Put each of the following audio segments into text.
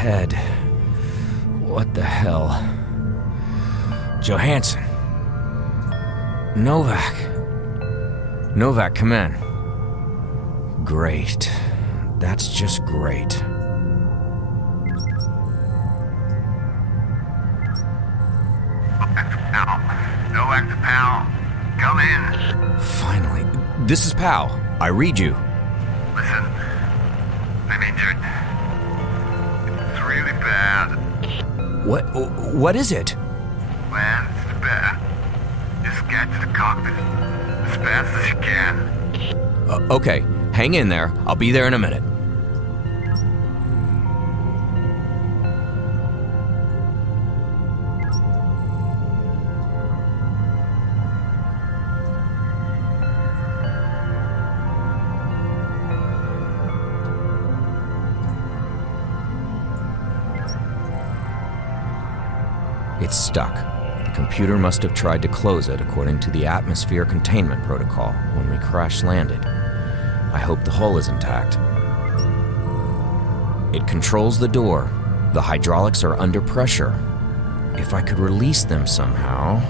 head. What the hell? Johansson. Novak. Novak, come in. Great. That's just great. Novak to Pal. Come in. Finally. This is Pal. I read you. Listen, I'm injured. It's really bad. What is it? Man, it's bad. Just get to the cockpit as fast as you can. Okay, hang in there. I'll be there in a minute. It's stuck. The computer must have tried to close it according to the atmosphere containment protocol when we crash landed. I hope the hull is intact. It controls the door. The hydraulics are under pressure. If I could release them somehow...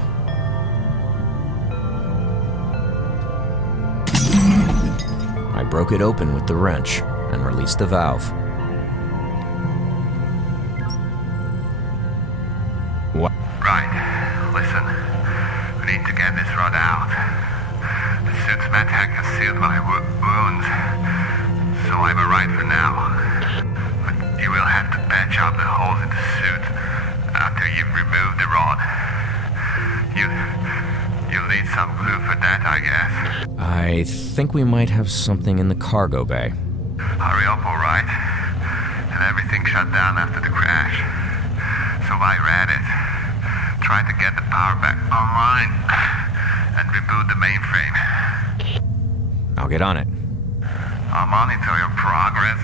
I broke it open with the wrench and released the valve. What? Right. Listen. We need to get this rod out. The suit's medtech has sealed my wounds, so I'm alright for now. But you will have to patch up the holes in the suit after you've removed the rod. You'll need some glue for that, I guess. I think we might have something in the cargo bay. Hurry up, alright? And everything shut down after the crash. So I read it. Try to get the power back online and reboot the mainframe. I'll get on it. I'll monitor your progress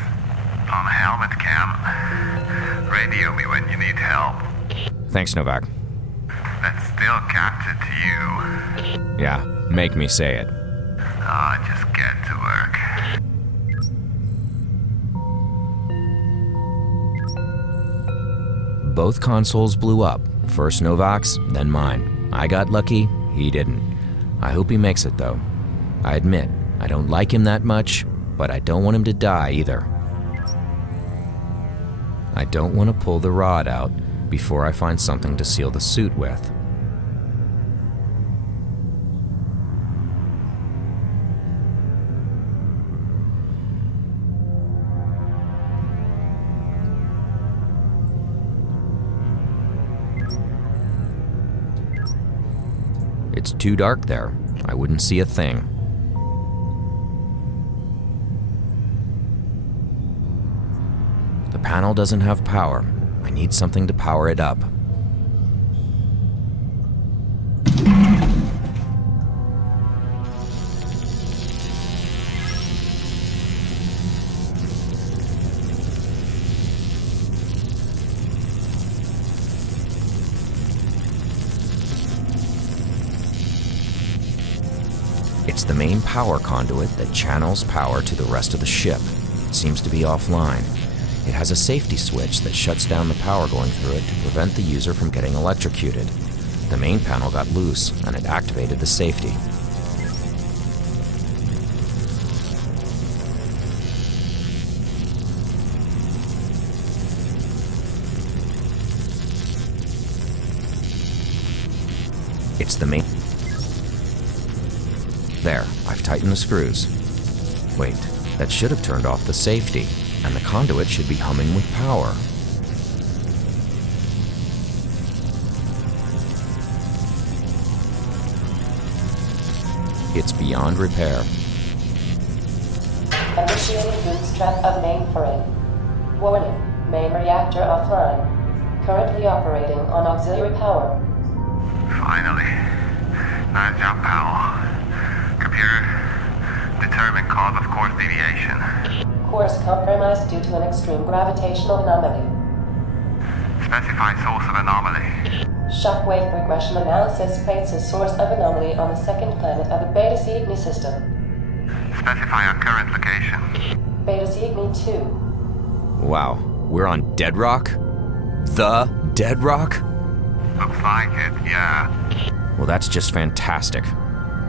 on helmet cam. Radio me when you need help. Thanks, Novak. That's still captured to you. Yeah, make me say it. Just get to work. Both consoles blew up. First Novak's, then mine. I got lucky, he didn't. I hope he makes it, though. I admit, I don't like him that much, but I don't want him to die either. I don't want to pull the rod out before I find something to seal the suit with. It's too dark there. I wouldn't see a thing. The panel doesn't have power. I need something to power it up. It's the main power conduit that channels power to the rest of the ship. It seems to be offline. It has a safety switch that shuts down the power going through it to prevent the user from getting electrocuted. The main panel got loose, and it activated the safety. It's the main... There, I've tightened the screws. Wait, that should have turned off the safety, and the conduit should be humming with power. It's beyond repair. Initiating bootstrap of mainframe. Warning, main reactor offline. Currently operating on auxiliary power. Finally. Nice job, pal. Computer, determine cause of course deviation. Course compromised due to an extreme gravitational anomaly. Specify source of anomaly. Shockwave regression analysis places source of anomaly on the second planet of the Beta Cygni system. Specify our current location. Beta Cygni 2. Wow, We're on deadrock? The deadrock? Looks like it, yeah. Well, that's just fantastic.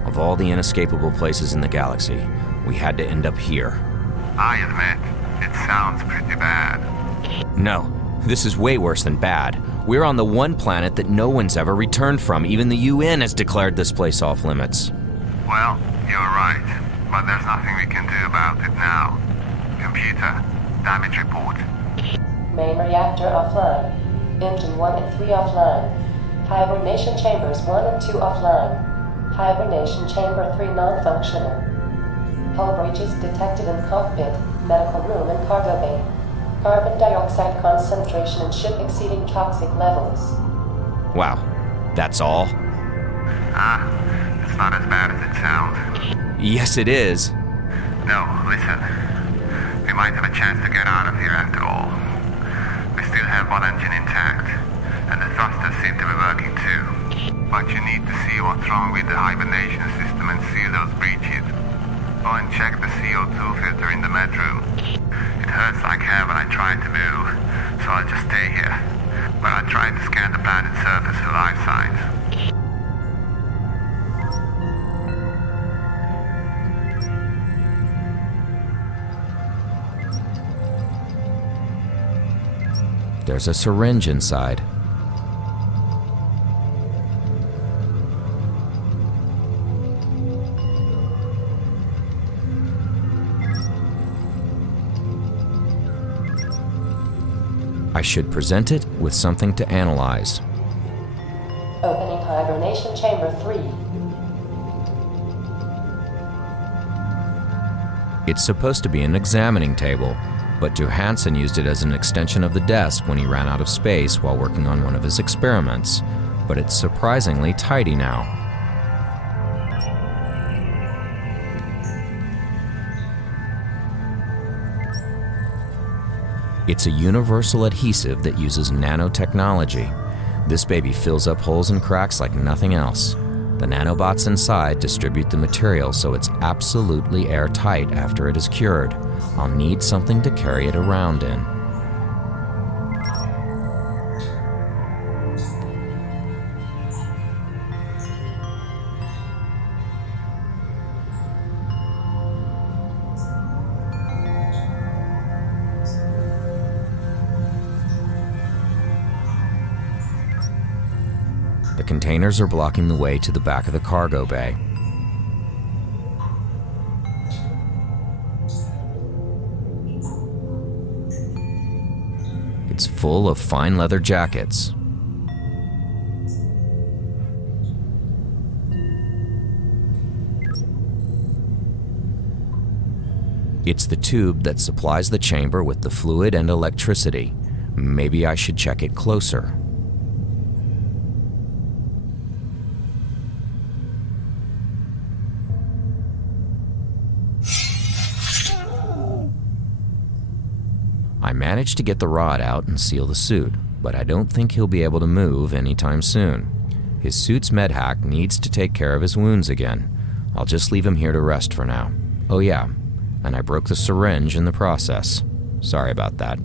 Of all the inescapable places in the galaxy, we had to end up here. I admit, it sounds pretty bad. No, this is way worse than bad. We're on the one planet that no one's ever returned from. Even the UN has declared this place off limits. Well, you're right, but there's nothing we can do about it now. Computer, damage report. Main reactor offline. Engine 1 and 3 offline. Hibernation chambers 1 and 2 offline. Hibernation chamber 3 non-functional. Hull breaches detected in cockpit, medical room and cargo bay. Carbon dioxide concentration in ship exceeding toxic levels. Wow, that's all? It's not as bad as it sounds. Yes, it is. No, listen. We might have a chance to get out of here after all. We still have one engine intact, and the thrusters seem to be working too. But you need to see what's wrong with the hibernation system and seal those breaches. Go and check the CO2 filter in the med room. It hurts like hell when I try to move, so I'll just stay here. But I'll try to scan the planet's surface for life signs. There's a syringe inside. I should present it with something to analyze. Opening hibernation chamber 3. It's supposed to be an examining table, but Johansson used it as an extension of the desk when he ran out of space while working on one of his experiments. But it's surprisingly tidy now. It's a universal adhesive that uses nanotechnology. This baby fills up holes and cracks like nothing else. The nanobots inside distribute the material so it's absolutely airtight after it is cured. I'll need something to carry it around in. The containers are blocking the way to the back of the cargo bay. It's full of fine leather jackets. It's the tube that supplies the chamber with the fluid and electricity. Maybe I should check it closer. I managed to get the rod out and seal the suit, but I don't think he'll be able to move anytime soon. His suit's medhack needs to take care of his wounds again. I'll just leave him here to rest for now. Oh yeah, and I broke the syringe in the process. Sorry about that.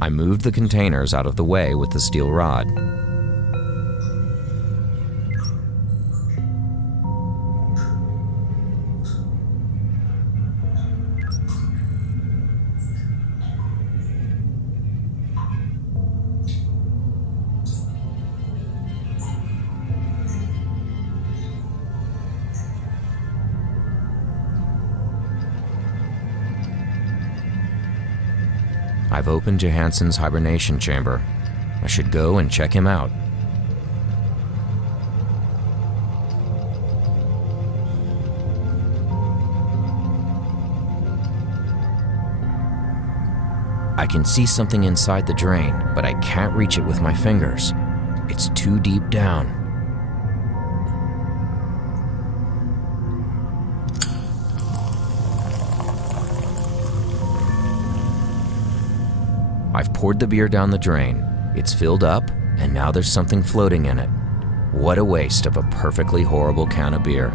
I moved the containers out of the way with the steel rod. I've opened Johansson's hibernation chamber. I should go and check him out. I can see something inside the drain, but I can't reach it with my fingers. It's too deep down. I've poured the beer down the drain. It's filled up, and now there's something floating in it. What a waste of a perfectly horrible can of beer.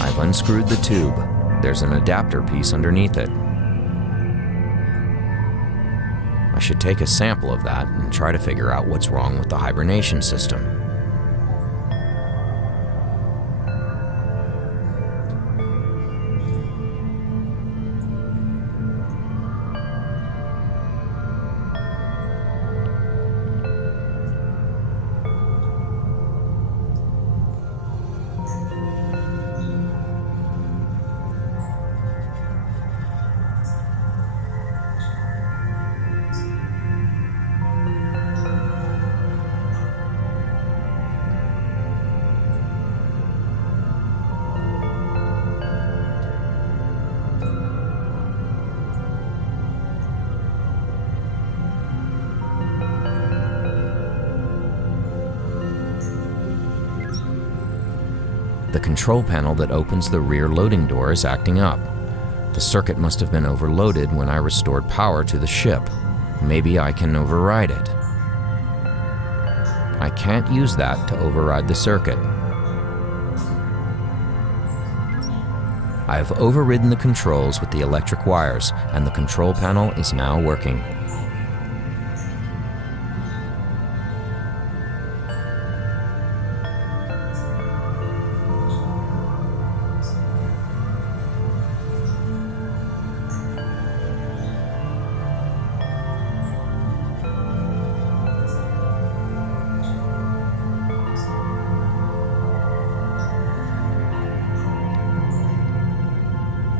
I've unscrewed the tube. There's an adapter piece underneath it. I should take a sample of that and try to figure out what's wrong with the hibernation system. The control panel that opens the rear loading door is acting up. The circuit must have been overloaded when I restored power to the ship. Maybe I can override it. I can't use that to override the circuit. I have overridden the controls with the electric wires, and the control panel is now working.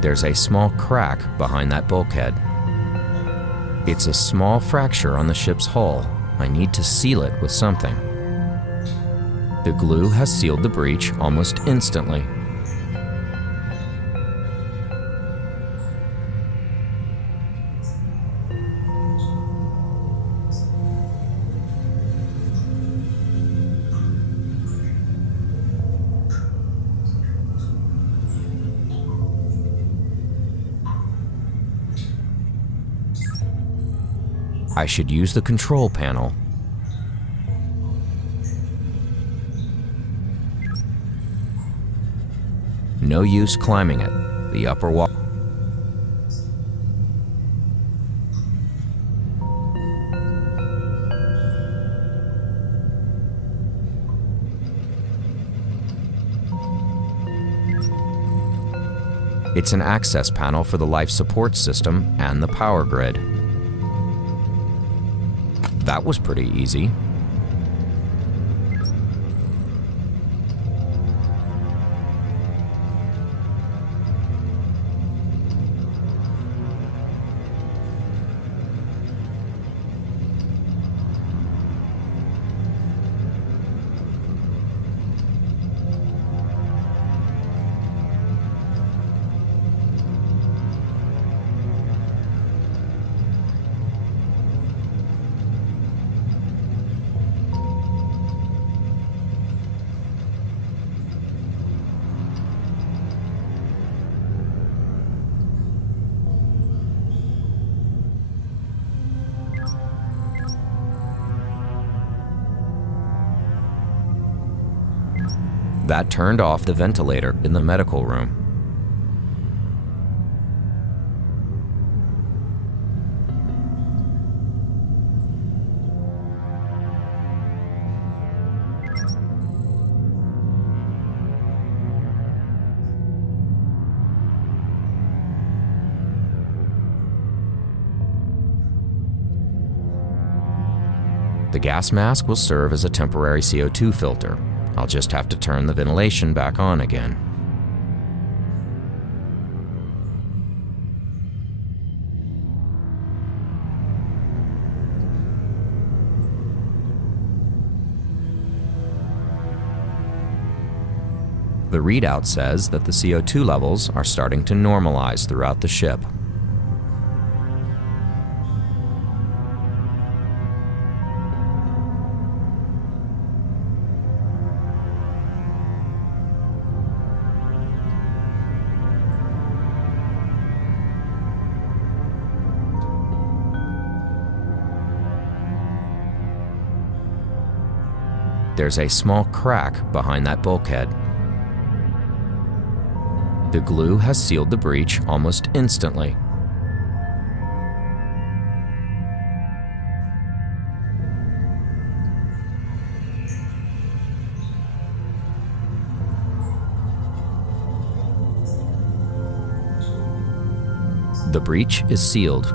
There's a small crack behind that bulkhead. It's a small fracture on the ship's hull. I need to seal it with something. The glue has sealed the breach almost instantly. I should use the control panel. No use climbing it. The upper wall. It's an access panel for the life support system and the power grid. That was pretty easy. That turned off the ventilator in the medical room. The gas mask will serve as a temporary CO2 filter. I'll just have to turn the ventilation back on again. The readout says that the CO2 levels are starting to normalize throughout the ship. There's a small crack behind that bulkhead. The glue has sealed the breach almost instantly. The breach is sealed.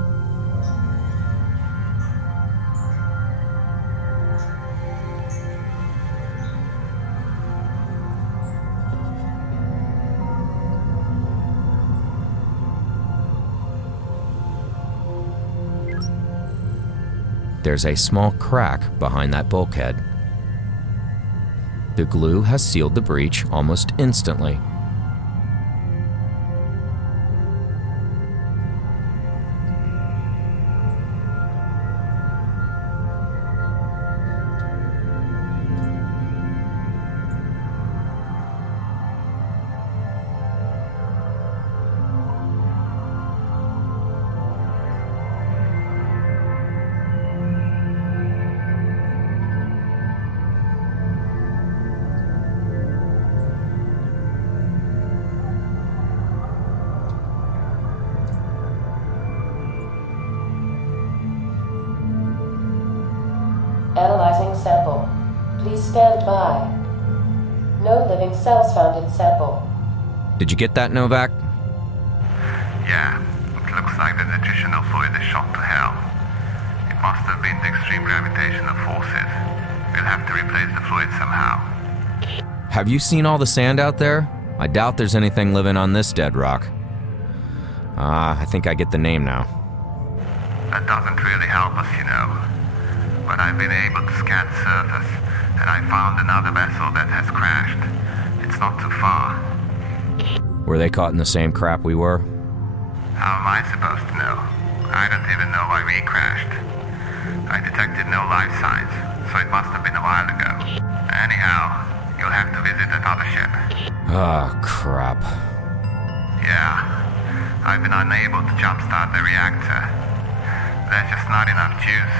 There's a small crack behind that bulkhead. The glue has sealed the breach almost instantly. Analyzing sample. Please stand by. No living cells found in sample. Did you get that, Novak? Yeah, it looks like the nutritional fluid is shot to hell. It must have been the extreme gravitational forces. We'll have to replace the fluid somehow. Have you seen all the sand out there? I doubt there's anything living on this dead rock. I think I get the name now. That doesn't really help us, you know. But I've been able to scan the surface, and I found another vessel that has crashed. It's not too far. Were they caught in the same crap we were? How am I supposed to know? I don't even know why we crashed. I detected no life signs, so it must have been a while ago. Anyhow, you'll have to visit that other ship. Oh, crap. Yeah, I've been unable to jumpstart the reactor. There's just not enough juice.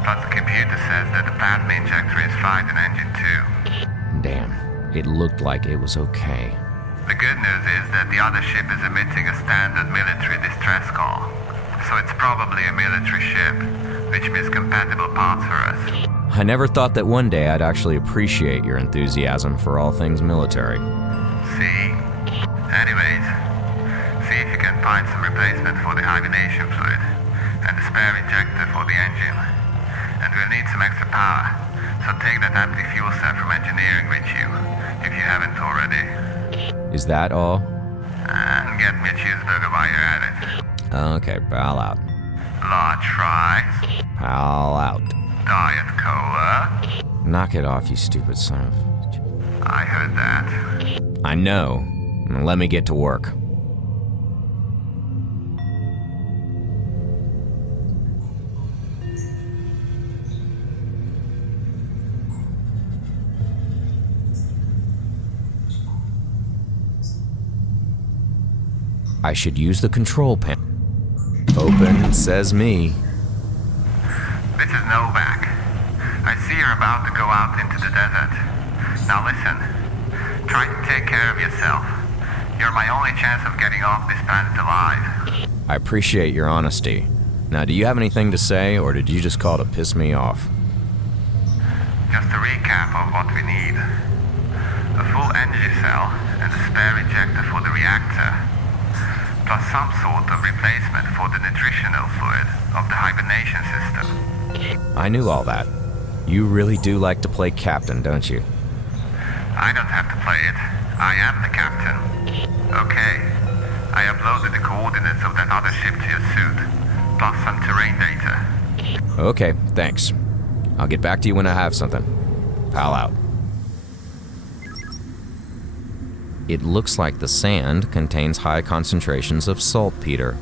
Plus the computer says that the plasma injector is fried in engine 2. Damn, it looked like it was okay. The good news is that the other ship is emitting a standard military distress call. So it's probably a military ship, which means compatible parts for us. I never thought that one day I'd actually appreciate your enthusiasm for all things military. See? Anyways, see if you can find some replacement for the hibernation fluid and a spare injector for the engine. And we'll need some extra power, so take that empty fuel cell from engineering with you, if you haven't already. Is that all? And get me a cheeseburger while you're at it. Okay, pal out. Large fries. Pal out. Diet Cola. Knock it off, you stupid son of a bitch. I heard that. I know. Now let me get to work. I should use the control panel. Open, says me. This is Novak. I see you're about to go out into the desert. Now listen, try to take care of yourself. You're my only chance of getting off this planet alive. I appreciate your honesty. Now, do you have anything to say, or did you just call to piss me off? Just a recap of what we need. A full energy cell and a spare injector for the reactor. Plus some sort of replacement for the nutritional fluid of the hibernation system. I knew all that. You really do like to play captain, don't you? I don't have to play it. I am the captain. Okay. I uploaded the coordinates of that other ship to your suit, plus some terrain data. Okay, thanks. I'll get back to you when I have something. Pal out. It looks like the sand contains high concentrations of saltpeter.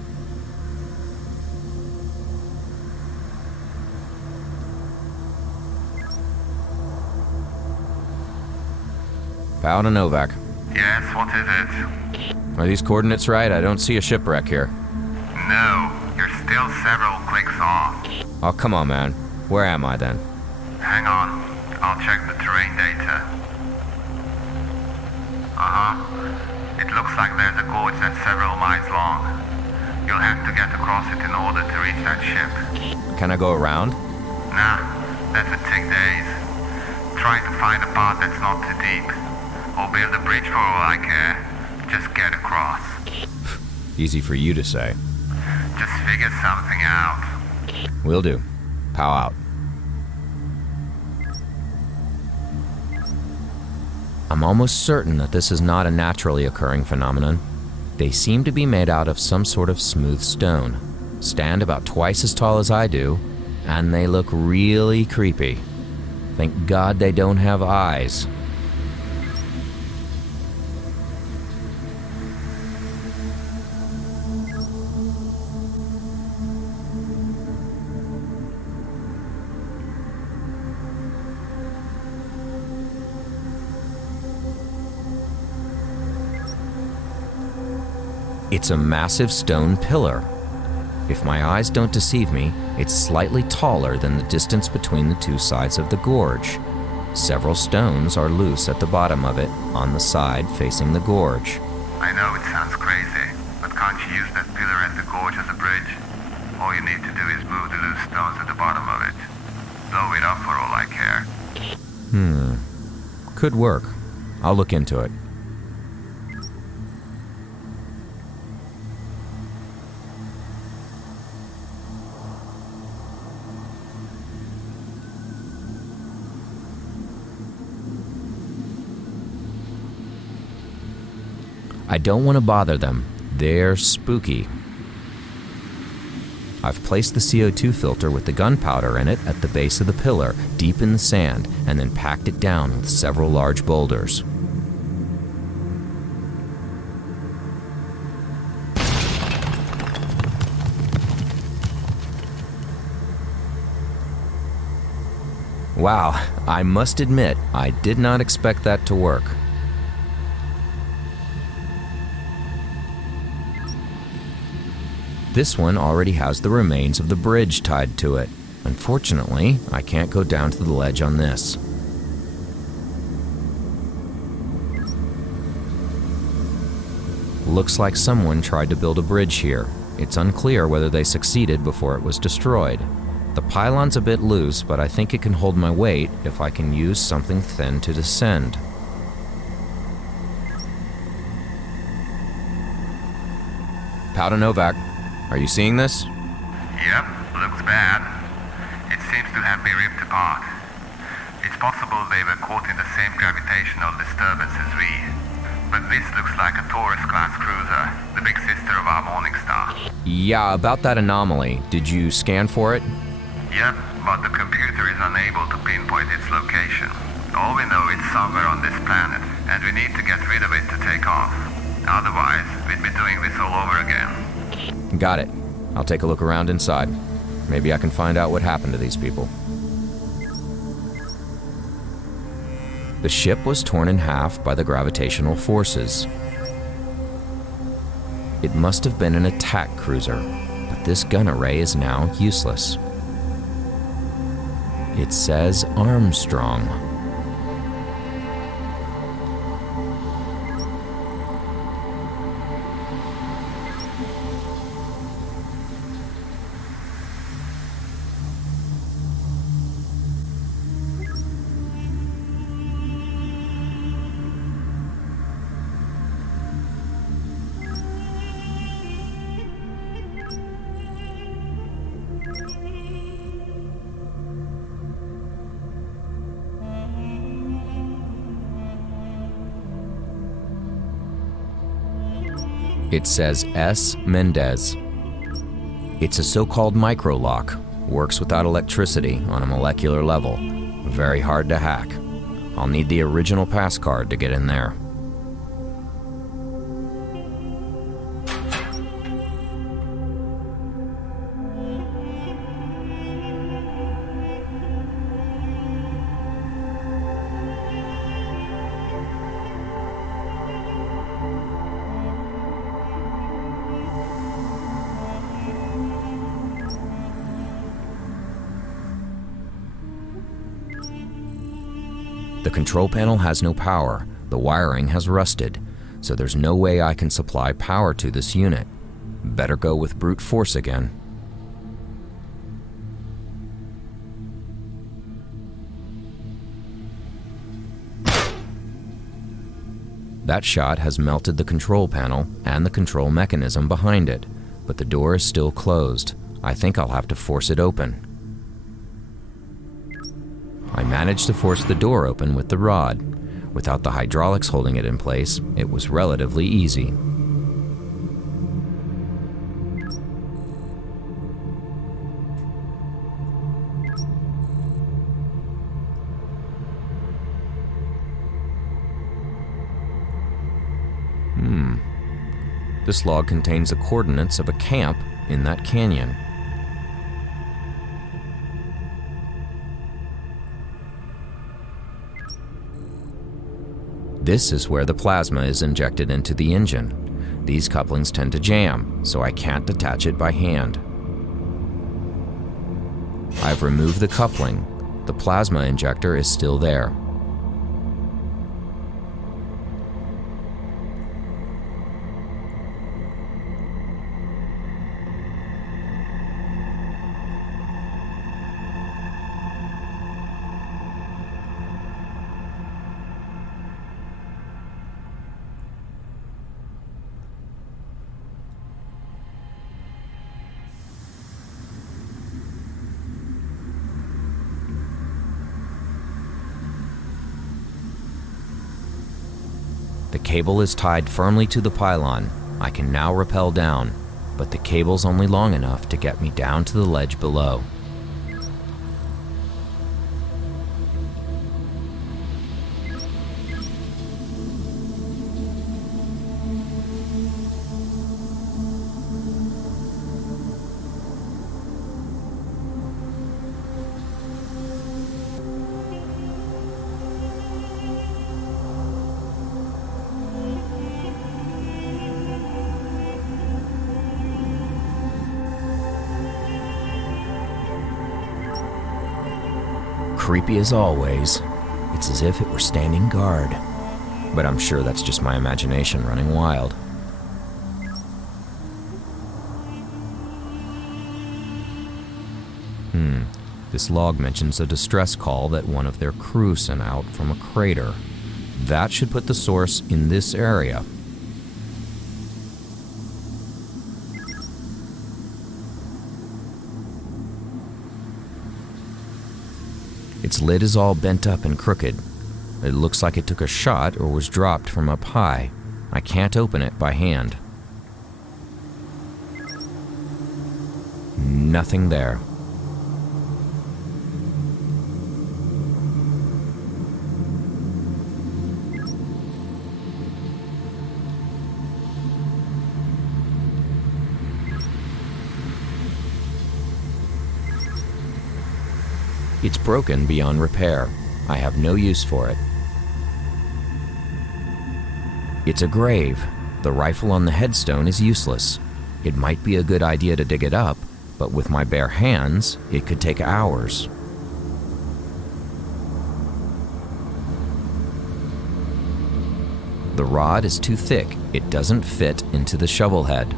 Pal to Novak. Yes, what is it? Are these coordinates right? I don't see a shipwreck here. No, you're still several clicks off. Oh, come on, man. Where am I then? Hang on, I'll check the terrain data. It looks like there's a gorge that's several miles long. You'll have to get across it in order to reach that ship. Can I go around? Nah, that would take days. Try to find a path that's not too deep. Or build a bridge for all I care. Just get across. Easy for you to say. Just figure something out. Will do. Pow out. I'm almost certain that this is not a naturally occurring phenomenon. They seem to be made out of some sort of smooth stone, stand about twice as tall as I do, and they look really creepy. Thank God they don't have eyes. It's a massive stone pillar. If my eyes don't deceive me, it's slightly taller than the distance between the two sides of the gorge. Several stones are loose at the bottom of it, on the side facing the gorge. I know it sounds crazy, but can't you use that pillar and the gorge as a bridge? All you need to do is move the loose stones at the bottom of it. Blow it up for all I care. Could work. I'll look into it. I don't want to bother them. They're spooky. I've placed the CO2 filter with the gunpowder in it at the base of the pillar, deep in the sand, and then packed it down with several large boulders. Wow, I must admit, I did not expect that to work. This one already has the remains of the bridge tied to it. Unfortunately, I can't go down to the ledge on this. Looks like someone tried to build a bridge here. It's unclear whether they succeeded before it was destroyed. The pylon's a bit loose, but I think it can hold my weight if I can use something thin to descend. Powder Novak. Are you seeing this? Yep, looks bad. It seems to have been ripped apart. It's possible they were caught in the same gravitational disturbance as we. But this looks like a Taurus-class cruiser, the big sister of our Morningstar. Yeah, about that anomaly. Did you scan for it? Yep, but the computer is unable to pinpoint its location. All we know is somewhere on this planet, and we need to get rid of it to take off. Otherwise, we'd be doing this all over again. Got it. I'll take a look around inside. Maybe I can find out what happened to these people. The ship was torn in half by the gravitational forces. It must have been an attack cruiser, but this gun array is now useless. It says Armstrong. It says S. Mendez. It's a so-called micro-lock. Works without electricity on a molecular level. Very hard to hack. I'll need the original passcard to get in there. The control panel has no power. The wiring has rusted, so there's no way I can supply power to this unit. Better go with brute force again. That shot has melted the control panel and the control mechanism behind it, but the door is still closed. I think I'll have to force it open. I managed to force the door open with the rod. Without the hydraulics holding it in place, it was relatively easy. This log contains the coordinates of a camp in that canyon. This is where the plasma is injected into the engine. These couplings tend to jam, so I can't detach it by hand. I've removed the coupling. The plasma injector is still there. The cable is tied firmly to the pylon. I can now rappel down, but the cable's only long enough to get me down to the ledge below. Creepy as always. It's as if it were standing guard. But I'm sure that's just my imagination running wild. This log mentions a distress call that one of their crew sent out from a crater. That should put the source in this area. Its lid is all bent up and crooked. It looks like it took a shot or was dropped from up high. I can't open it by hand. Nothing there. It's broken beyond repair. I have no use for it. It's a grave. The rifle on the headstone is useless. It might be a good idea to dig it up, but with my bare hands, it could take hours. The rod is too thick. It doesn't fit into the shovel head.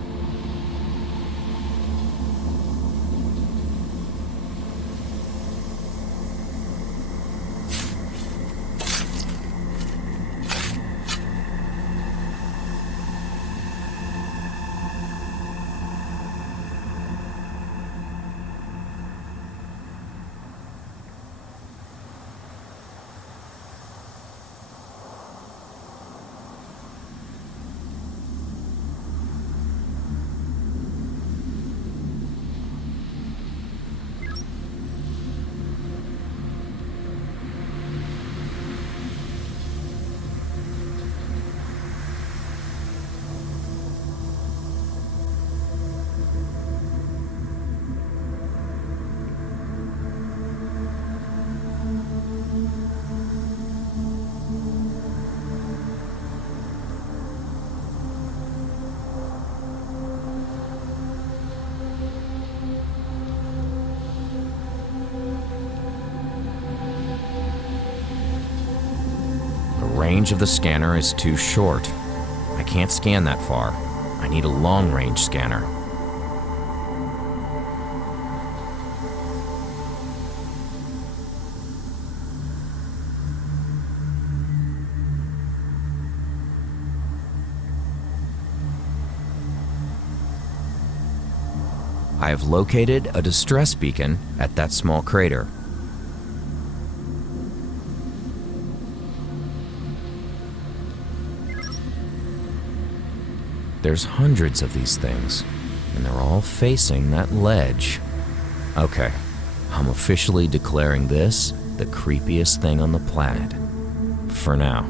range of the scanner is too short. I can't scan that far. I need a long-range scanner. I have located a distress beacon at that small crater. There's hundreds of these things, and they're all facing that ledge. Okay, I'm officially declaring this the creepiest thing on the planet. For now.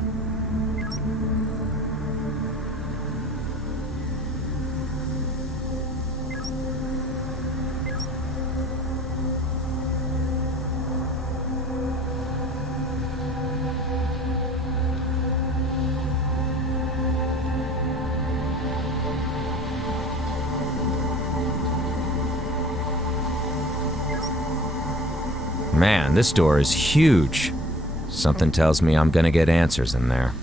Man, this door is huge. Something tells me I'm gonna get answers in there.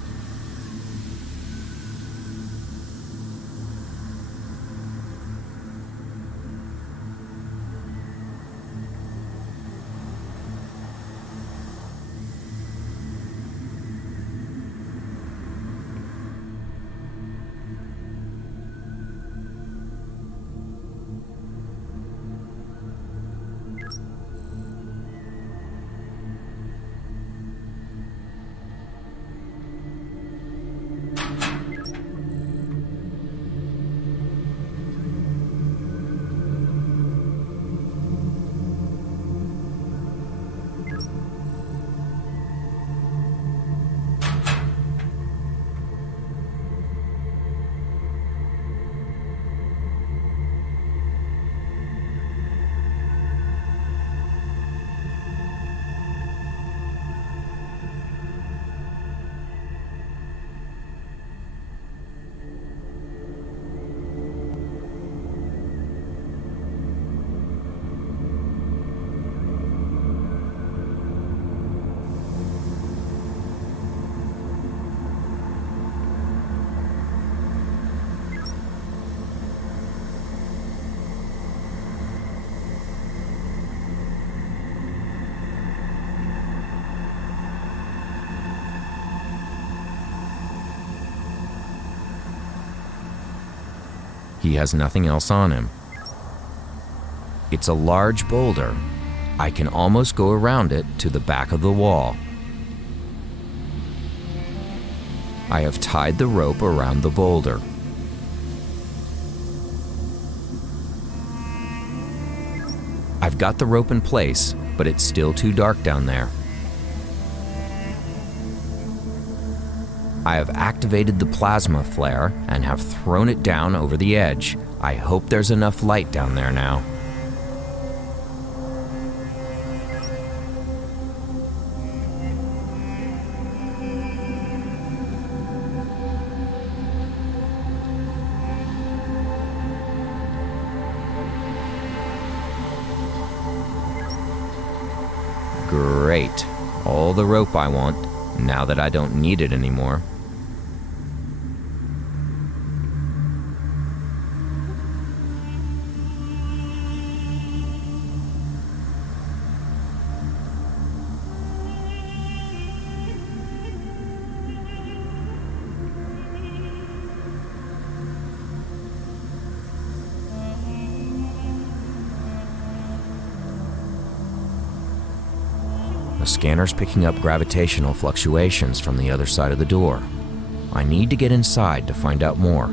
He has nothing else on him. It's a large boulder. I can almost go around it to the back of the wall. I have tied the rope around the boulder. I've got the rope in place, but it's still too dark down there. I have activated the plasma flare and have thrown it down over the edge. I hope there's enough light down there now. Great. All the rope I want, now that I don't need it anymore. The scanner's picking up gravitational fluctuations from the other side of the door. I need to get inside to find out more.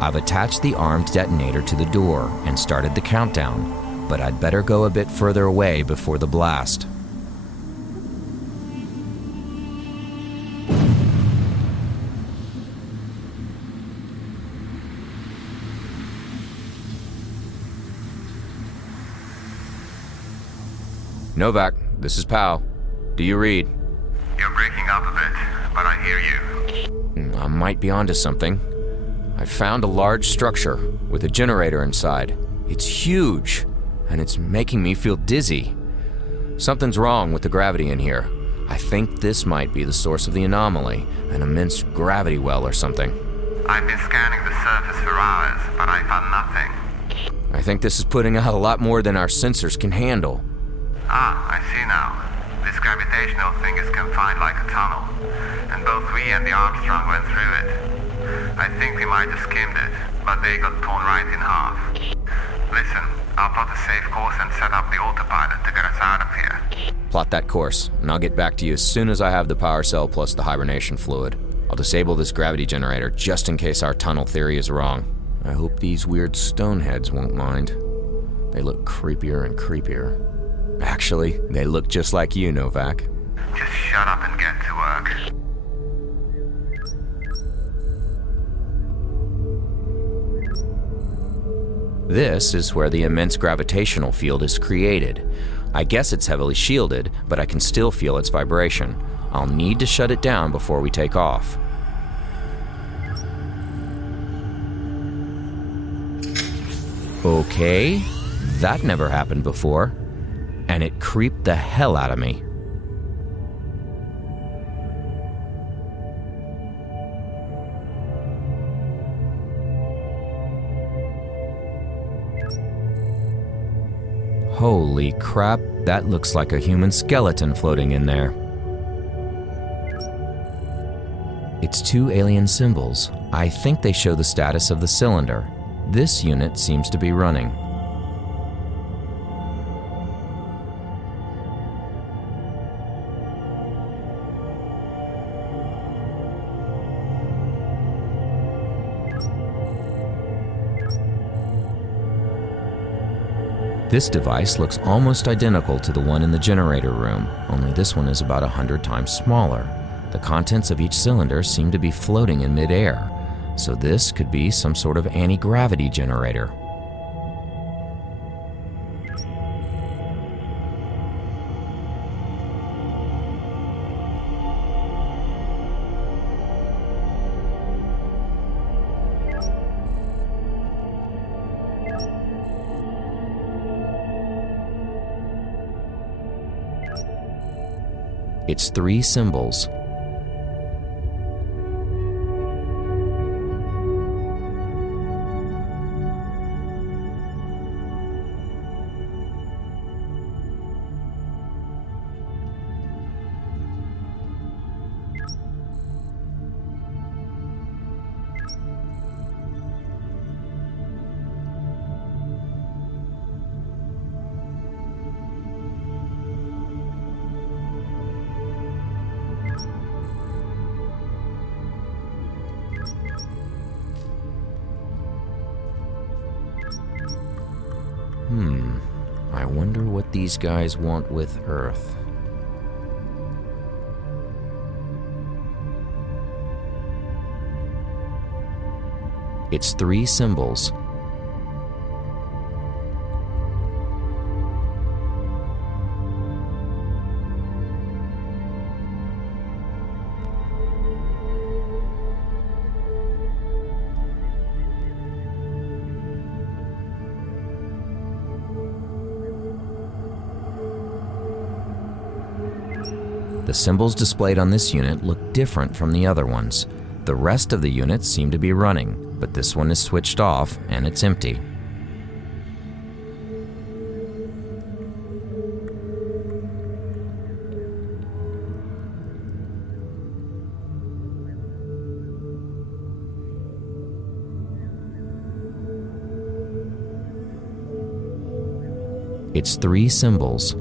I've attached the armed detonator to the door and started the countdown, but I'd better go a bit further away before the blast. Novak, this is Pal. Do you read? You're breaking up a bit, but I hear you. I might be onto something. I found a large structure with a generator inside. It's huge, and it's making me feel dizzy. Something's wrong with the gravity in here. I think this might be the source of the anomaly, an immense gravity well or something. I've been scanning the surface for hours, but I found nothing. I think this is putting out a lot more than our sensors can handle. Ah, I see now. This gravitational thing is confined like a tunnel, and both we and the Armstrong went through it. I think we might have skimmed it, but they got torn right in half. Listen, I'll plot a safe course and set up the autopilot to get us out of here. Plot that course, and I'll get back to you as soon as I have the power cell plus the hibernation fluid. I'll disable this gravity generator just in case our tunnel theory is wrong. I hope these weird stoneheads won't mind. They look creepier and creepier. Actually, they look just like you, Novak. Just shut up and get to work. This is where the immense gravitational field is created. I guess it's heavily shielded, but I can still feel its vibration. I'll need to shut it down before we take off. Okay, that never happened before, and it creeped the hell out of me. Holy crap, that looks like a human skeleton floating in there. It's two alien symbols. I think they show the status of the cylinder. This unit seems to be running. This device looks almost identical to the one in the generator room, only this one is about 100 times smaller. The contents of each cylinder seem to be floating in midair, so this could be some sort of anti-gravity generator. It's three symbols. I wonder what these guys want with Earth. It's three symbols. The symbols displayed on this unit look different from the other ones. The rest of the units seem to be running, but this one is switched off and it's empty. It's three symbols.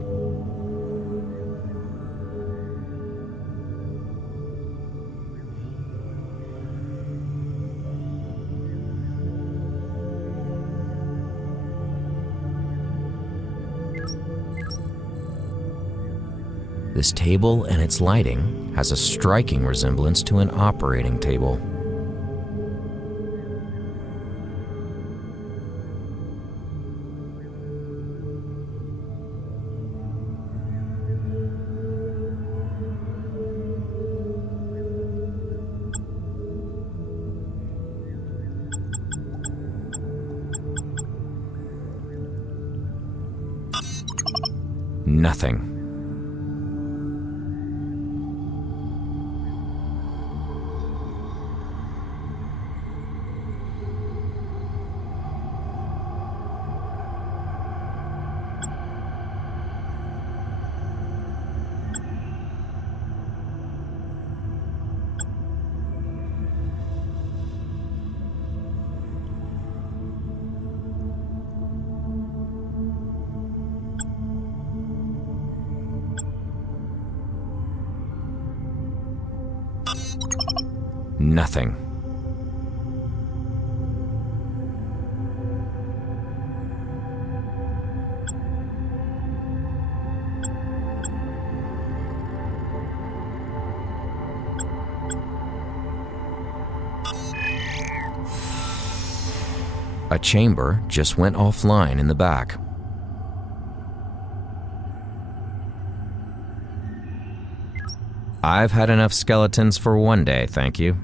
This table and its lighting has a striking resemblance to an operating table. Nothing. Nothing. A chamber just went offline in the back. I've had enough skeletons for one day, thank you.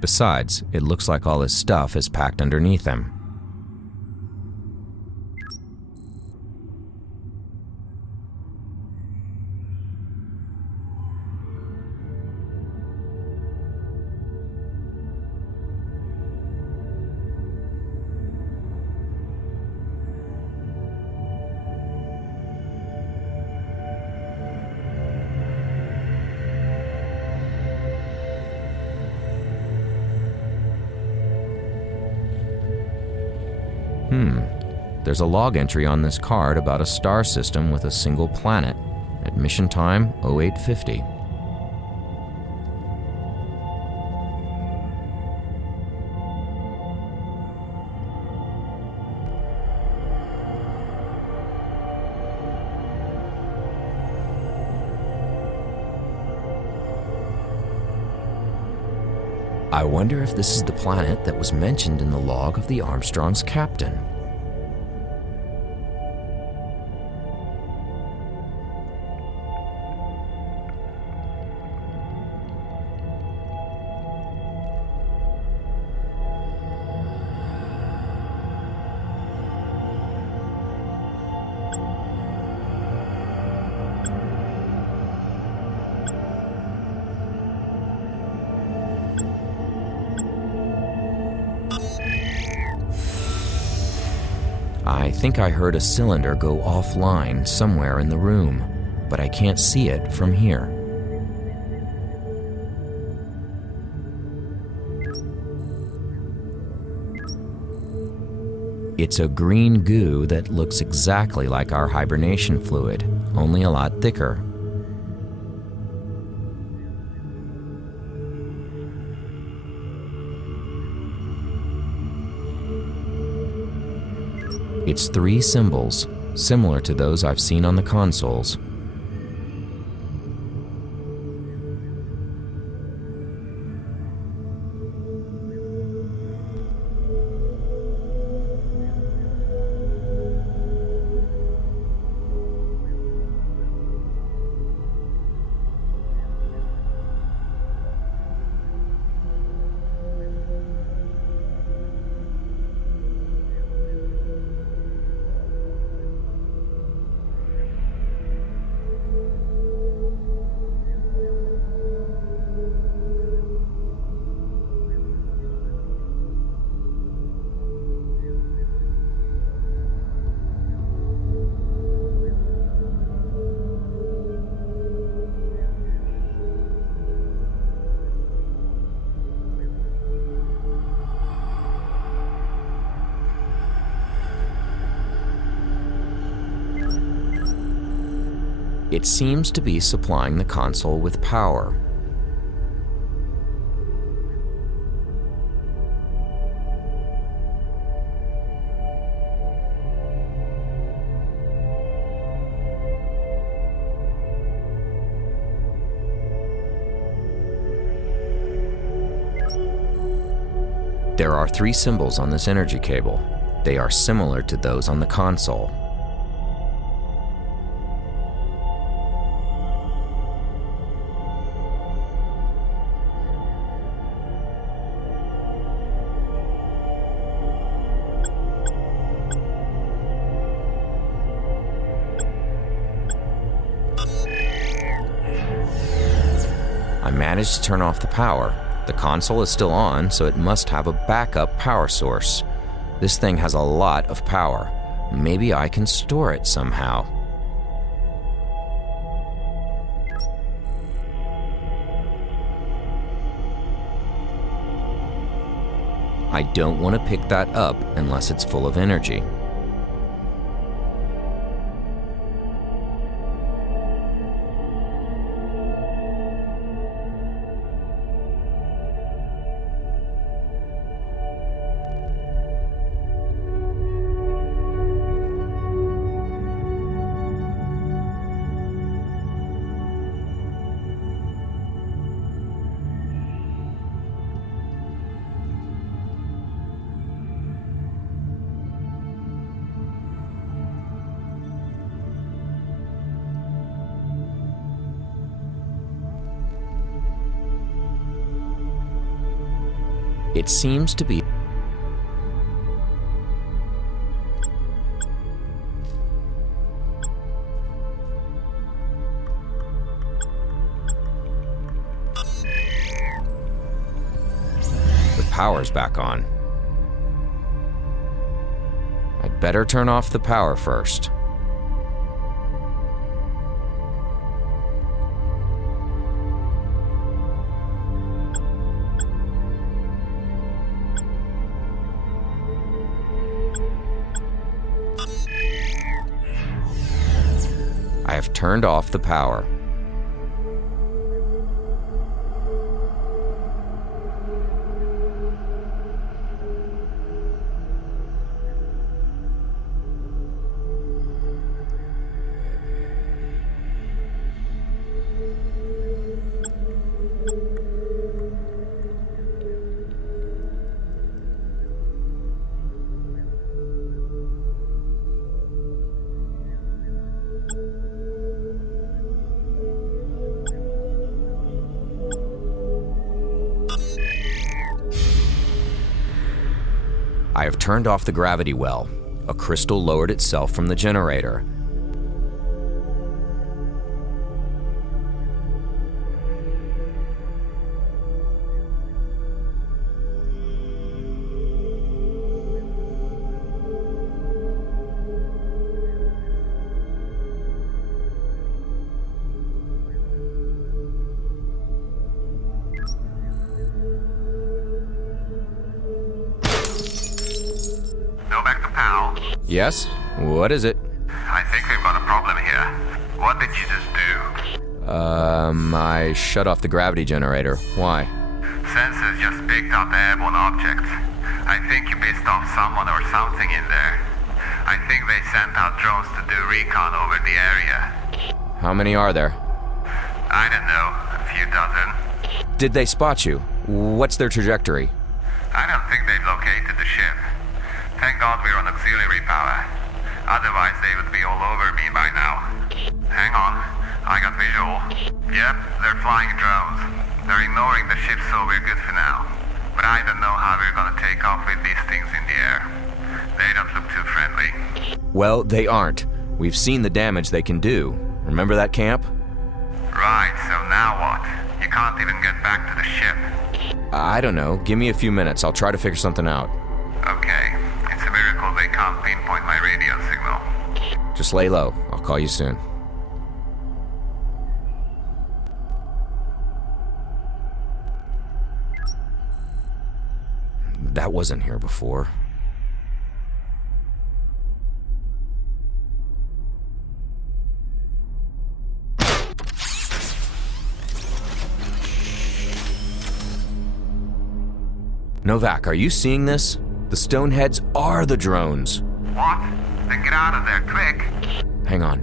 Besides, it looks like all his stuff is packed underneath him. There's a log entry on this card about a star system with a single planet. Admission time 0850. I wonder if this is the planet that was mentioned in the log of the Armstrong's captain. I think I heard a cylinder go offline somewhere in the room, but I can't see it from here. It's a green goo that looks exactly like our hibernation fluid, only a lot thicker. It's 3 symbols, similar to those I've seen on the consoles. It seems to be supplying the console with power. There are 3 symbols on this energy cable. They are similar to those on the console. managed to turn off the power. The console is still on, so it must have a backup power source. This thing has a lot of power. Maybe I can store it somehow. I don't want to pick that up unless it's full of energy. It seems to be the power's back on. I'd better turn off the power first. I have turned off the power. I have turned off the gravity well. A crystal lowered itself from the generator. Yes? What is it? I think we've got a problem here. What did you just do? I shut off the gravity generator. Why? Sensors just picked up airborne objects. I think you pissed off someone or something in there. I think they sent out drones to do recon over the area. How many are there? I don't know, a few dozen. Did they spot you? What's their trajectory? I don't think they've located the ship. Thank God we're on auxiliary power. Otherwise they would be all over me by now. Hang on, I got visual. Yep, they're flying drones. They're ignoring the ship, so we're good for now. But I don't know how we're gonna take off with these things in the air. They don't look too friendly. Well, they aren't. We've seen the damage they can do. Remember that camp? Right, so now what? You can't even get back to the ship. I don't know. Give me a few minutes. I'll try to figure something out. Okay. It's a miracle they can't pinpoint my radio signal. Just lay low. I'll call you soon. That wasn't here before. Novak, are you seeing this? The Stoneheads are the drones. What? Then get out of there, quick! Hang on.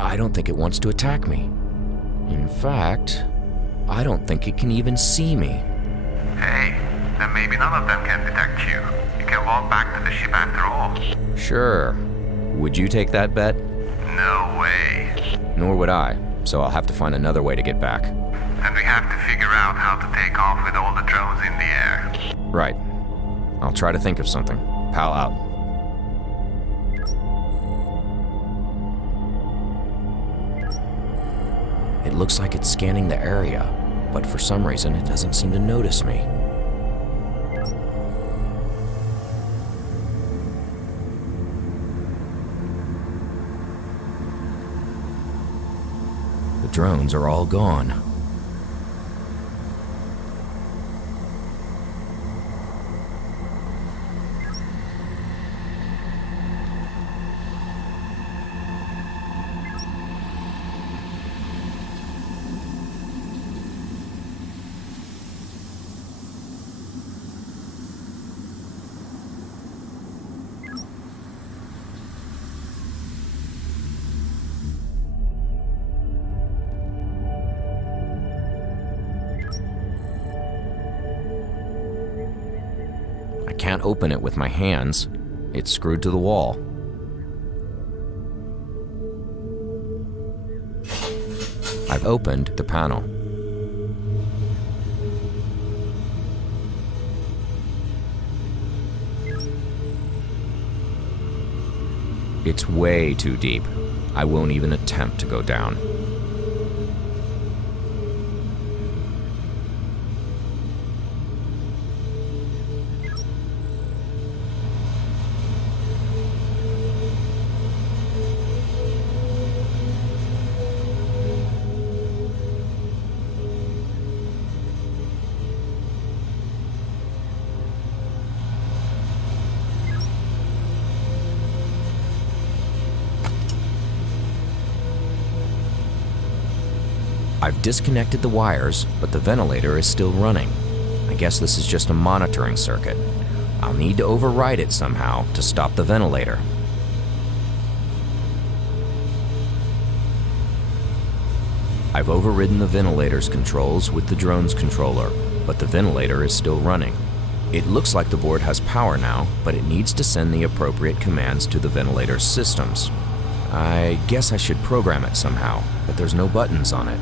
I don't think it wants to attack me. In fact, I don't think it can even see me. Hey, then maybe none of them can detect you. You can walk back to the ship after all. Sure. Would you take that bet? No way. Nor would I, so I'll have to find another way to get back. And we have to figure out how to take off with all the drones in the air. Right. I'll try to think of something. Pal out. It looks like it's scanning the area, but for some reason it doesn't seem to notice me. The drones are all gone. I can't open it with my hands. It's screwed to the wall. I've opened the panel. It's way too deep. I won't even attempt to go down. I've disconnected the wires, but the ventilator is still running. I guess this is just a monitoring circuit. I'll need to override it somehow to stop the ventilator. I've overridden the ventilator's controls with the drone's controller, but the ventilator is still running. It looks like the board has power now, but it needs to send the appropriate commands to the ventilator's systems. I guess I should program it somehow, but there's no buttons on it.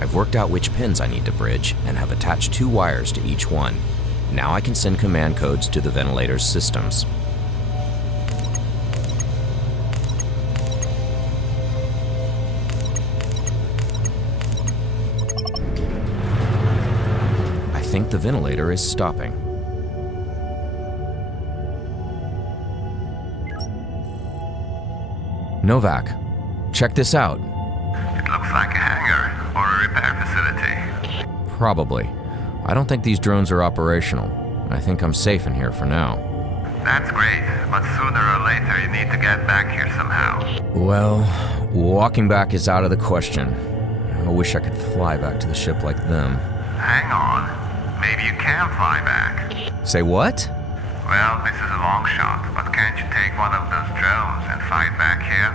I've worked out which pins I need to bridge and have attached 2 wires to each one. Now I can send command codes to the ventilator's systems. I think the ventilator is stopping. Novak, check this out. It looks like a hangar or a repair facility. Probably. I don't think these drones are operational. I think I'm safe in here for now. That's great, but sooner or later you need to get back here somehow. Well, walking back is out of the question. I wish I could fly back to the ship like them. Hang on. Maybe you can fly back. Say what? Well, this is a long shot, but can't you take one of those drones and fly back here?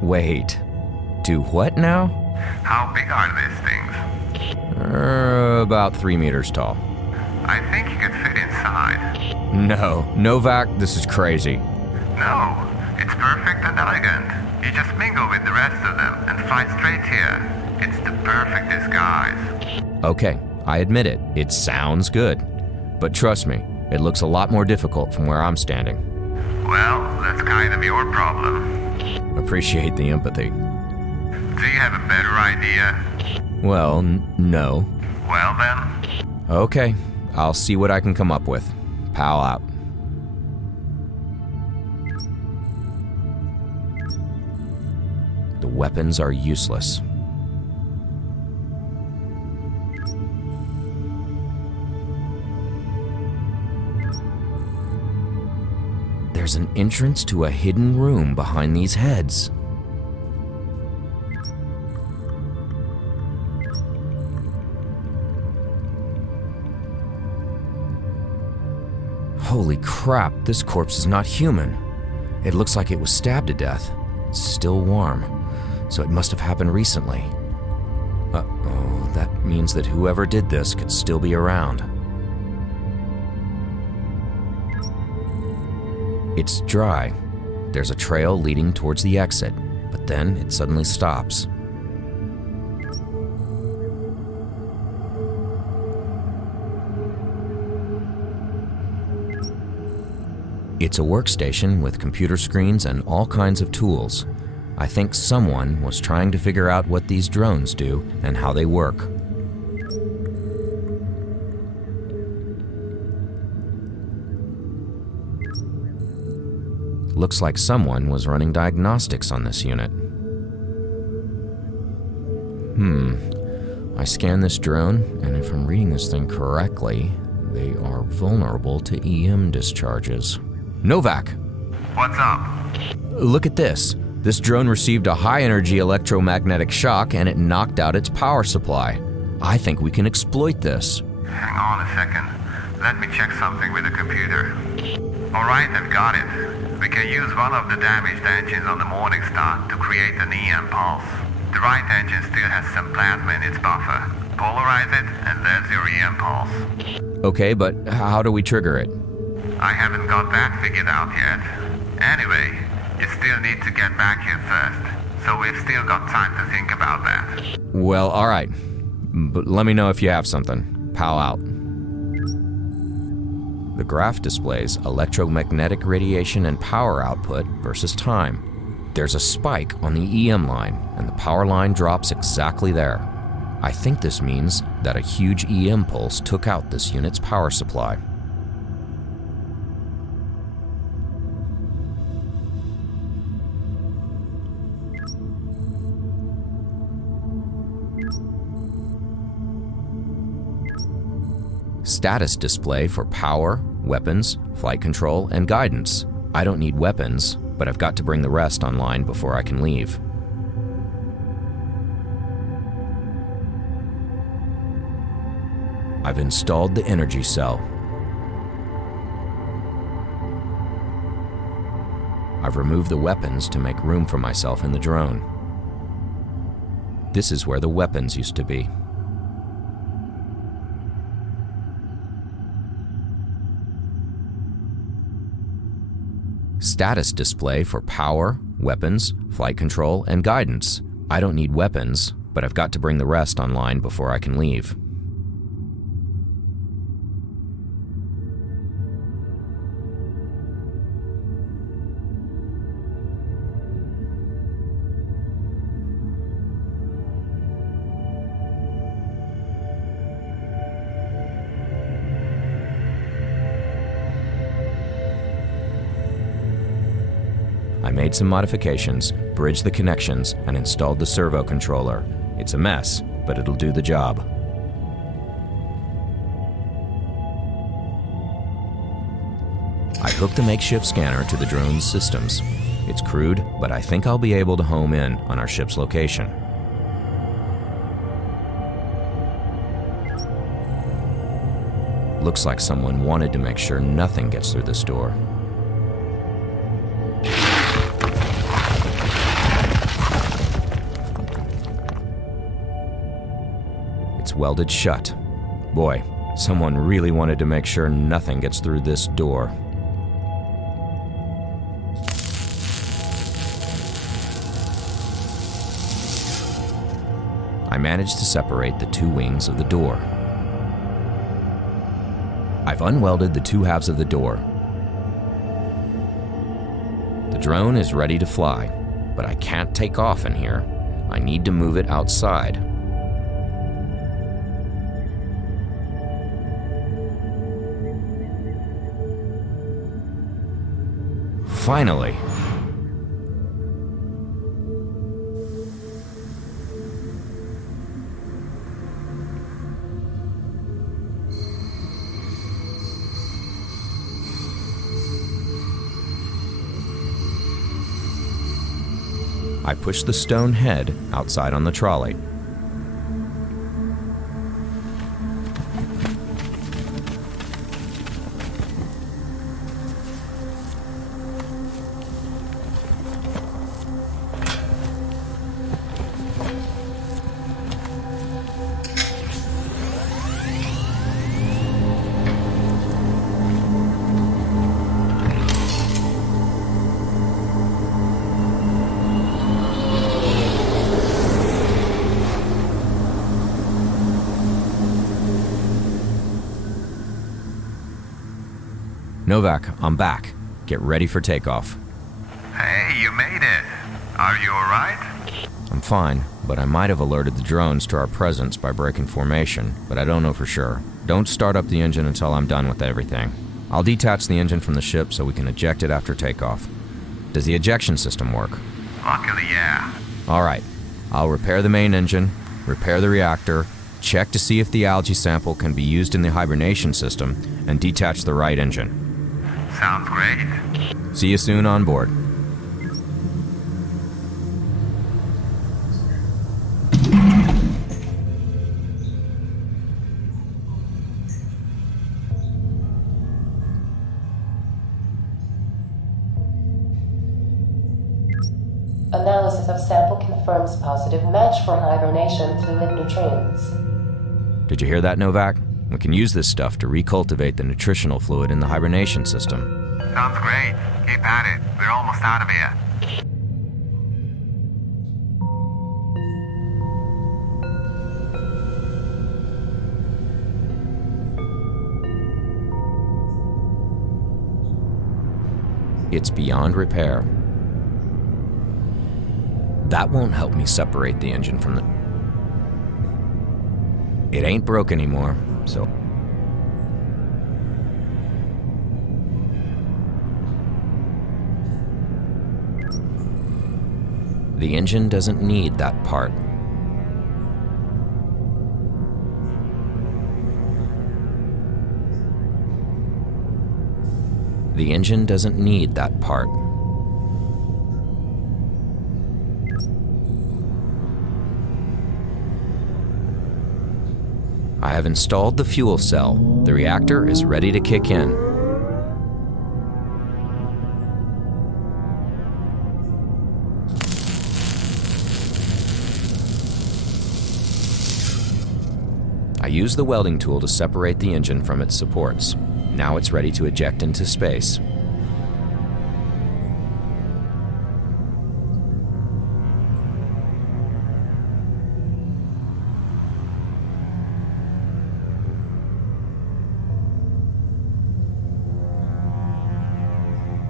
Wait. Do what now? How big are these things? About 3 meters tall. I think you could fit inside. No, Novak, this is crazy. No, it's perfect and elegant. You just mingle with the rest of them and fly straight here. It's the perfect disguise. Okay, I admit it. It sounds good. But trust me, it looks a lot more difficult from where I'm standing. Well, that's kind of your problem. Appreciate the empathy. Do you have a better idea? Well, no. Well then. Okay, I'll see what I can come up with. Pal out. The weapons are useless. There's an entrance to a hidden room behind these heads. Holy crap, this corpse is not human. It looks like it was stabbed to death. It's still warm, so it must have happened recently. Uh-oh, that means that whoever did this could still be around. It's dry. There's a trail leading towards the exit, but then it suddenly stops. It's a workstation with computer screens and all kinds of tools. I think someone was trying to figure out what these drones do and how they work. Looks like someone was running diagnostics on this unit. I scan this drone, and if I'm reading this thing correctly, they are vulnerable to EM discharges. Novak! What's up? Look at this. This drone received a high-energy electromagnetic shock, and it knocked out its power supply. I think we can exploit this. Hang on a second. Let me check something with the computer. Alright, I've got it. We can use one of the damaged engines on the Morningstar to create an EM pulse. The right engine still has some plasma in its buffer. Polarize it, and there's your EM pulse. Okay, but how do we trigger it? I haven't got that figured out yet. Anyway, you still need to get back here first, so we've still got time to think about that. Well, alright. But let me know if you have something. Pow out. The graph displays electromagnetic radiation and power output versus time. There's a spike on the EM line, and the power line drops exactly there. I think this means that a huge EM pulse took out this unit's power supply. Status display for power, weapons, flight control, and guidance. I don't need weapons, but I've got to bring the rest online before I can leave. I've installed the energy cell. I've removed the weapons to make room for myself in the drone. This is where the weapons used to be. Status display for power, weapons, flight control, and guidance. I don't need weapons, but I've got to bring the rest online before I can leave. I made some modifications, bridged the connections, and installed the servo controller. It's a mess, but it'll do the job. I hooked the makeshift scanner to the drone's systems. It's crude, but I think I'll be able to home in on our ship's location. Looks like someone wanted to make sure nothing gets through this door. Welded shut. Boy, someone really wanted to make sure nothing gets through this door. I managed to separate the two wings of the door. I've unwelded the two halves of the door. The drone is ready to fly, but I can't take off in here. I need to move it outside. Finally! I push the stone head outside on the trolley. Novak, I'm back. Get ready for takeoff. Hey, you made it. Are you alright? I'm fine, but I might have alerted the drones to our presence by breaking formation, but I don't know for sure. Don't start up the engine until I'm done with everything. I'll detach the engine from the ship so we can eject it after takeoff. Does the ejection system work? Luckily, yeah. Alright, I'll repair the main engine, repair the reactor, check to see if the algae sample can be used in the hibernation system, and detach the right engine. Sounds great. See you soon on board. Analysis of sample confirms positive match for hibernation fluid nutrients. Did you hear that, Novak? We can use this stuff to recultivate the nutritional fluid in the hibernation system. Sounds great. Keep at it. We're almost out of here. It's beyond repair. That won't help me separate the engine from the... It ain't broke anymore, so... The engine doesn't need that part. The engine doesn't need that part. I have installed the fuel cell. The reactor is ready to kick in. I use the welding tool to separate the engine from its supports. Now it's ready to eject into space.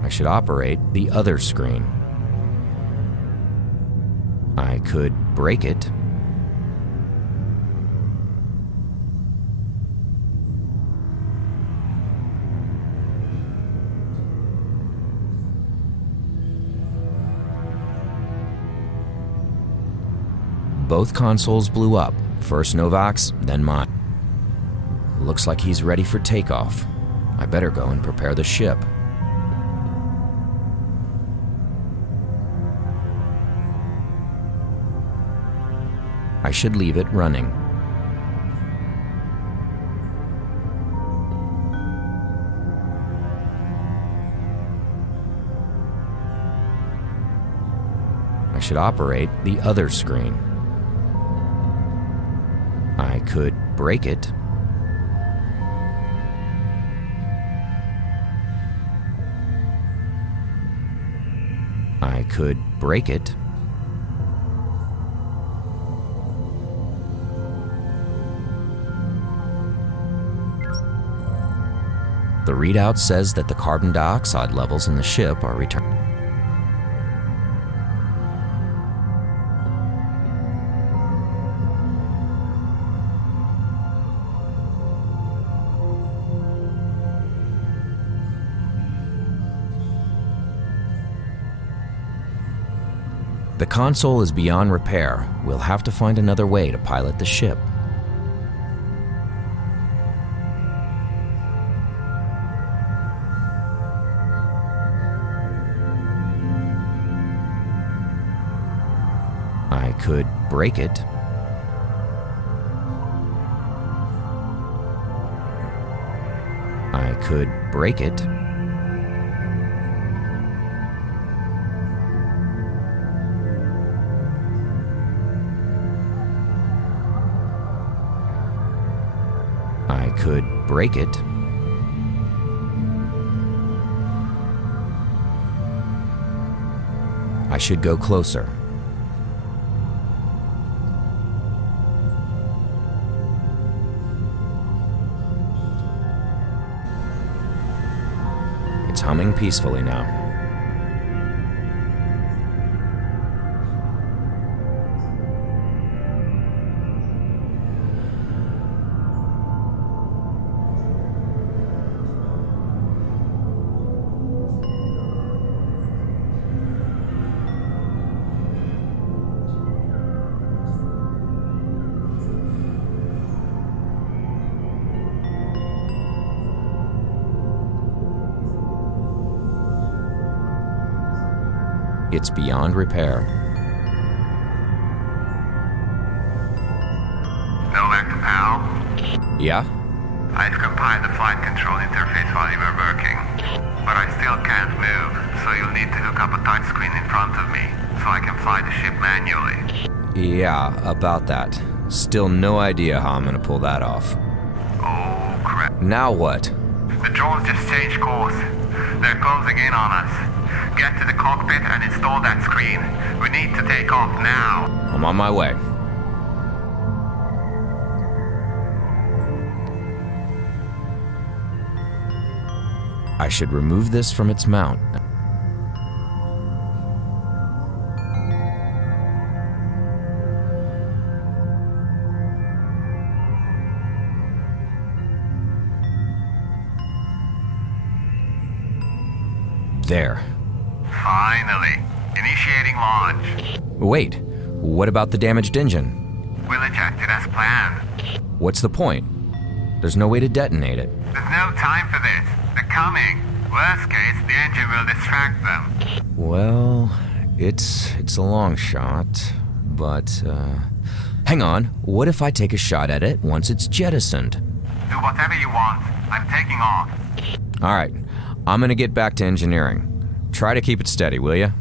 I should operate the other screen. I could break it. Both consoles blew up. First Novak's, then mine. Looks like he's ready for takeoff. I better go and prepare the ship. I should leave it running. I should operate the other screen. I could break it. I could break it. The readout says that the carbon dioxide levels in the ship are returning. The console is beyond repair. We'll have to find another way to pilot the ship. I could break it. I could break it. I could break it. I should go closer. It's humming peacefully now. It's beyond repair. Novak, pal. Yeah? I've compiled the flight control interface while you were working, but I still can't move, so you'll need to hook up a touchscreen in front of me, so I can fly the ship manually. Yeah, about that. Still no idea how I'm gonna pull that off. Oh, crap. Now what? The drones just changed course. They're closing in on us. Get to the cockpit and install that screen. We need to take off now. I'm on my way. I should remove this from its mount. There. Finally. Initiating launch. Wait, what about the damaged engine? We'll eject it as planned. What's the point? There's no way to detonate it. There's no time for this. They're coming. Worst case, the engine will distract them. Well, it's a long shot, but, hang on. What if I take a shot at it once it's jettisoned? Do whatever you want. I'm taking off. All right, I'm gonna get back to engineering. Try to keep it steady, will you?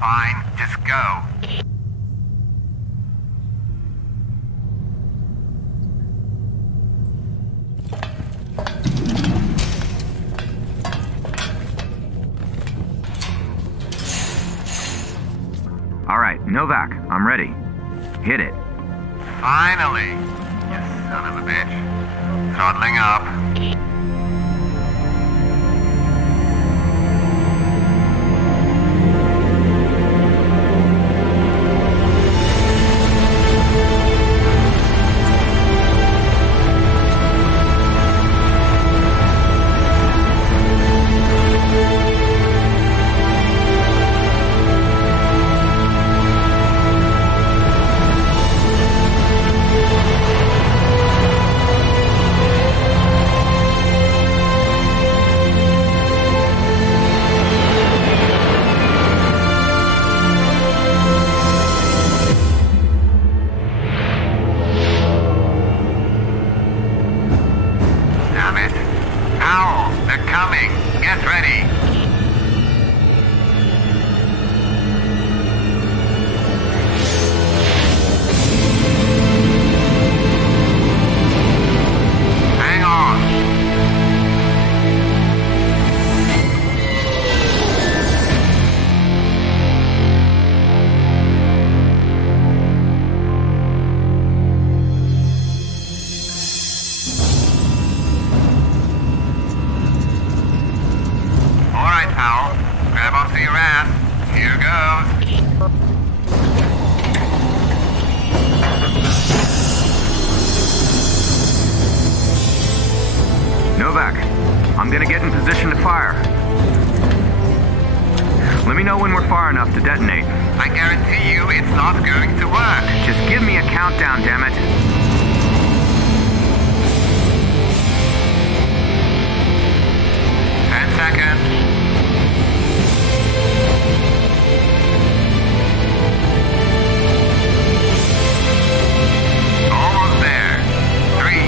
Fine, just go. All right, Novak, I'm ready. Hit it. Finally! You son of a bitch. Throttling up. Get ready. Hang on. All right, pal. Grab onto your ass. Here goes. Novak, I'm gonna get in position to fire. Let me know when we're far enough to detonate. I guarantee you it's not going to work. Just give me a countdown, damn it. Seconds. Almost there. 3,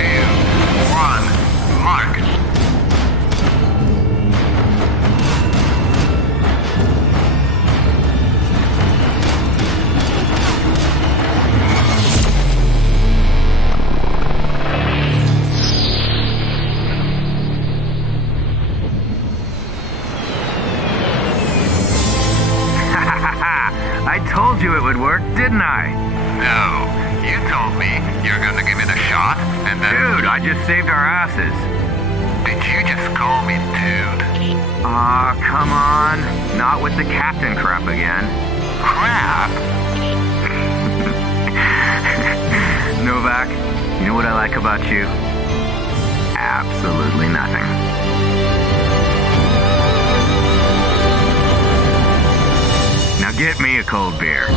2, 1, mark. I told you it would work, didn't I? No, you told me you're gonna give it a shot, and then... Dude, I just saved our asses. Did you just call me dude? Aw, come on. Not with the captain crap again. Crap? Novak, you know what I like about you? Absolutely nothing. Now get me a cold beer.